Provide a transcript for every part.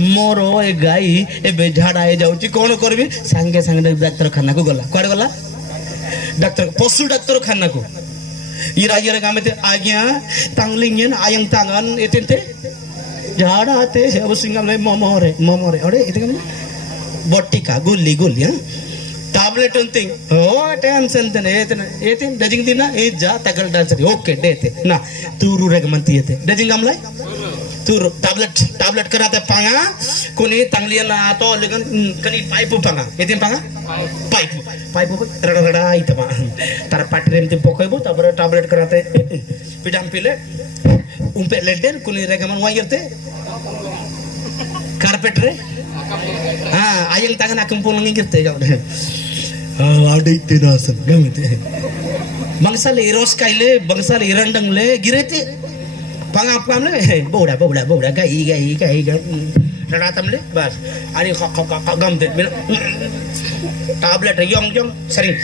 मोर ए गाई ए झाड़ा हो जाऊँ कौन करी सांगे सांगे डाक्तरखाना को गला कड़े गला डाक्तर पशु डाक्तरखाना को इरा इरा गामे आज्ञा तांगलिंगन आयंग तांगन एते झाड़ा आते अब सिंगल मोमोरे मोमोरे अरे इते बट्टिका गुल्ली गुल्ली हाँ టాబ్లెట్ ఉంతింగ్ ఓ టెన్షన్ తనే ఏతన ఏతిన్ డజింగ్ దినా ఏ జా తగల్ డాన్సర్ ఓకే డేతే నా తూరు రెగమంతి ఏతే డజింగ్ అమ్లై తూరు టాబ్లెట్ कराते पांगा कोनी तांगलियन आतो लगन कनी पाइप पांगा एतिन पांगा पाइप रडा आइतमा तार पाटरेम ते पोकैबो तबर టాబ్లెట్ कराते पिडाम पिले उम्पे लेडेन कोनी रेगमन वायरते कारपेट रे हां आयंग tangan akum pulang ngirte jaw ada itu nasan gamit bangsal eros kaile bangsal irandang le girete pangapam le boda gai radatam le bas ari gamte tablet yong sering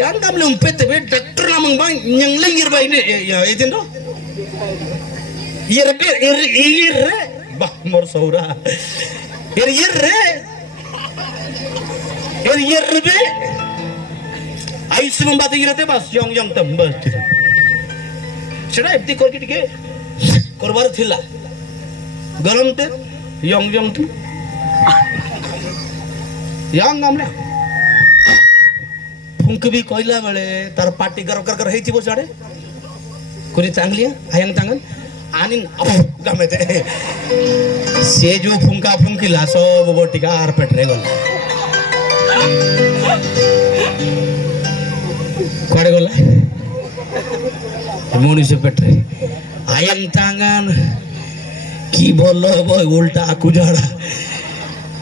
yang kam le umpet be doctor namang bang yang lengir ba ini ya itin do ir bah mor saura be Ayush में बात गिरते बस young तंबल सेटा एप्ती करके टिके करबार थिला गरम ते यंग तू यंग हमले फुंक भी कहला बेले तार पार्टी कर हेतिबो साडे कोनी चांगली आयंग तांगन आनिन गमे ते से जो फुंका फुंकिला सब बोटिका आर पेटरे गल कड़े गला मनुष्य पेटरे आयंग तांगन की बोलो बो उल्टा आकु झाड़ा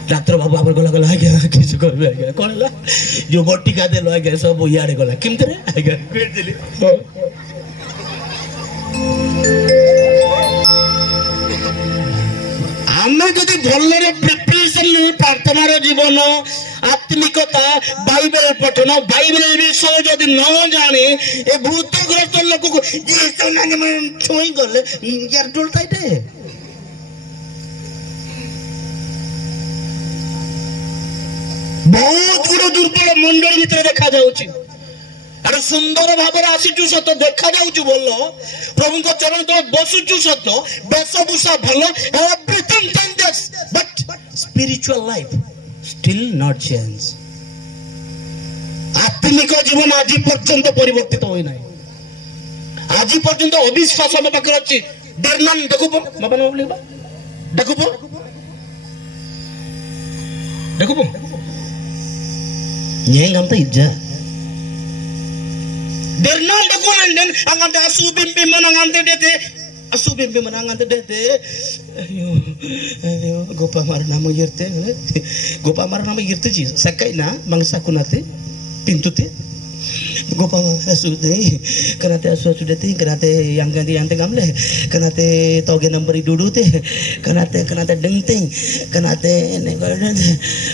डाक्टर बाबू आबर गला गला आगे किछु करबे आगे कोनला जो बोटिका देलो आगे सब याडे गला किमतरे आगे कर दिली आमे जदि भलरे प्रिपरेशन नहीं प्रार्थनार जीवन आत्मिकता बाइबल पठन बाइबल विषय जदि न जाने ए भूतग्रस्त लोक को ये सुनाने में छोई गले यार डोलताई दे बहुत गुड़ दुर्बल मंडल भीतर देखा जाउची अरे सुंदर भाव आसीचु सत देखा जाउछु बोल प्रभु को चरण तो बसुचु सत वेशभूषा भल everything changes but spiritual life still not change आत्मिक जीवन आज पर्यंत परिवर्तित होई नाही आज पर्यंत अविश्वास हम पाकर अछि डरनान देखुबो बाबा नाम लिबा देखुबो येंग हम त Itza Dernan dokumen angante asu bimbi manangante dete ayo gopa marna mo yirte ji sakai na bangsa kunate pintute gopa asu de kanate asu dete kanate yang ganti ante gamle kanate toge number dudu te kanate dengting kanate nego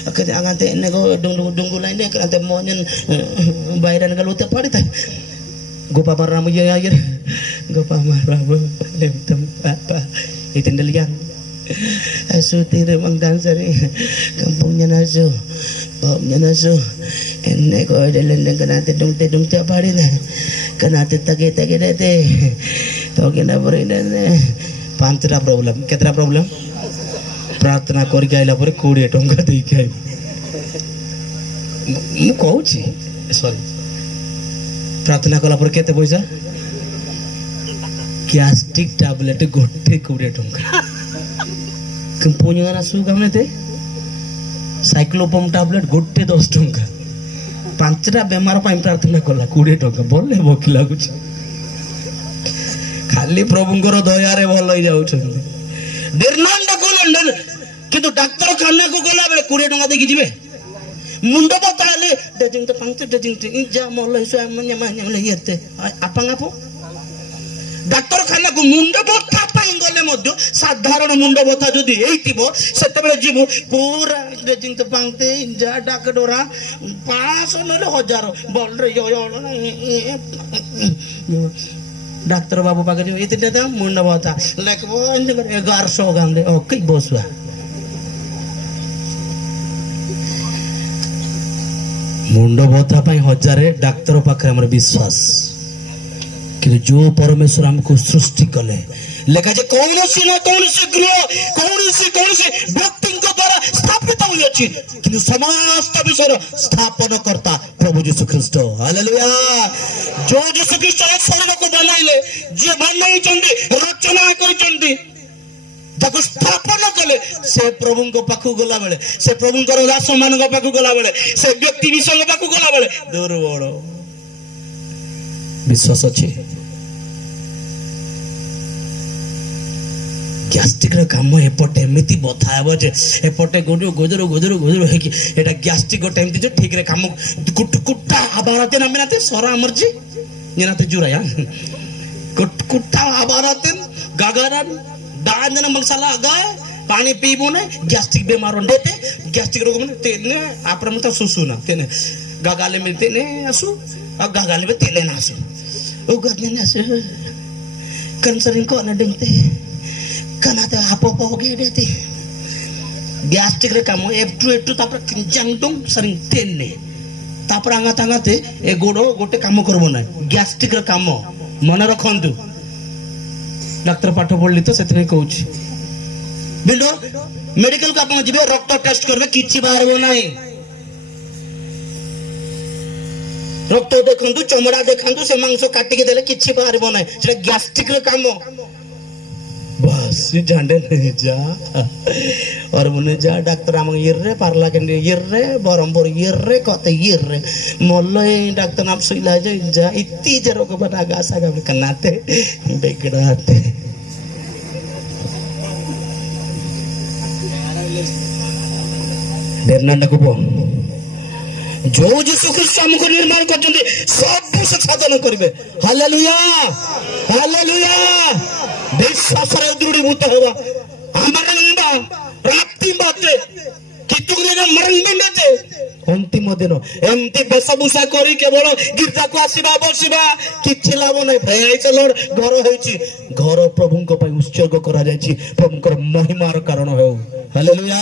akate angante nego dungu lain kanate monyen bairan galute padita gopa marna mo yir gopa marna mo lemtem apa itindel yang asu tire mang dansari kampungnya nasu bawnya nasu enne ko delen kanate dungte apari na kanate tage dete toge na borina पांचरा problem केतरा problem प्रार्थना करके आइला पर 20 टंका दे के आई मु कहू छी सॉरी प्रार्थना कला पर केते पैसा गैस्ट्रिक टैबलेट गोटे 20 टंका कंपनी ना सु गमते साइक्लोपम टैबलेट गोटे 10 टंका पांचटा बेमार पाई प्रार्थना कला 20 टंका बोले भोकी लागुछ खाली प्रभुंकर दयारे भल हो जाउछन निर्नंद को लंडन किंतु डाक्टर खाना को गला बेले 20 टंका देकी जिवे मुंडो बताले डजिंग तो पंक्ति डजिंग तो जा मोल हिसो मन्या मान्या ले येते आपांगापो डाक्टर खाना को मुंडो बता पाई गले मध्य साधारण मुंडो बता जदी एइतिबो सेते बेले जीवो पूरा डजिंग तो पंक्ति जा डाकडोरा 500 नले 1000 बोल रे यो ডাক্তার বাবু পাখে যাবো এতে দাম মুন্ড বতা লেখবো 1100 গান দে ওকে বসুয়া मुंड बता हजार डाक्तर पाखे आम विश्वास कि जो परमेश्वर आमको सृष्टि कले लेखा जे कौन ना कौन गृह कौन व्यक्ति द्वारा स्थापित हुई कि समस्त विषय स्थापन करता प्रभु यीशु ख्रीस्ट हालेलुया जो यीशु ख्रीस्ट शरीर को बनाइले जे बनाई रचना कर स्थापन कले से प्रभु पाखु गला बेले से प्रभु दास मान पाखु गला बेले से व्यक्ति विषय पाखु गला बेले दुर्बल विश्वास अच्छे ग्यास्ट्रिक काम एपटे एमती बथा हे जे एपटे गोदर गोदर गोदर गोदर है कि एटा ग्यास्ट्रिक गोटे एमती जो ठीक रे काम कुटकुटा आबारते नामेनाते सरा अमरजी जेनाते जुराया कुटकुटा आबारते गागारा दान मसाला गाय पानी पीबो ने गैस्ट्रिक बीमार होते गैस्ट्रिक रोग में तेने आप मत सुसु ना तेने गागाले में तेने आसु और गागाले में तेले ना आसु ओ गदने ना आसु कंसरिंग को ना डिंगते कनाते आपो पोगे देते गैस्ट्रिक रे काम एटू तापर किंजांगडों सरिंग तेने तापर आंगाते ए गोडो गोटे काम करबो ना गैस्ट्रिक रे काम मन रखंतु डाक्टर पाठ पढ़ली तो से कहूँ बिल्डो मेडिकल को आप जी रक्त टेस्ट करबे किछि बाहर नहीं रक्त देखंतु चमड़ा देखंतु से मांस काटिके देले किछि बाहर नहीं सेटा गैस्ट्रिक रे काम बस जांडे नहीं जा और मुने जा डाक्टर आम इर्रे पारला के इर्रे बरमपुर इर्रे कते इर्रे मोल्ले डाक्टर नाम सुइला जा इत्ती जे रोग बना गासा का कनाते बेगड़ाते देरना को जो यीशु ख्रीष्ट हमको निर्माण करछन्ते सब से साधन करबे हालेलुया हालेलुया विश्वास रे दृढ़ीभूत होवा अमरंगा रात्रि बाते कितुगरे मरंगबेते अंतिम दिन एमती बेशभूषा करी केवल गिरजा को आसीबा बसिबा किछि लाभ नै प्रेज लॉर्ड घर होइछि घर प्रभु को पई उत्सर्ग करा जायछि प्रभु को महिमार कारण हो हालेलुया।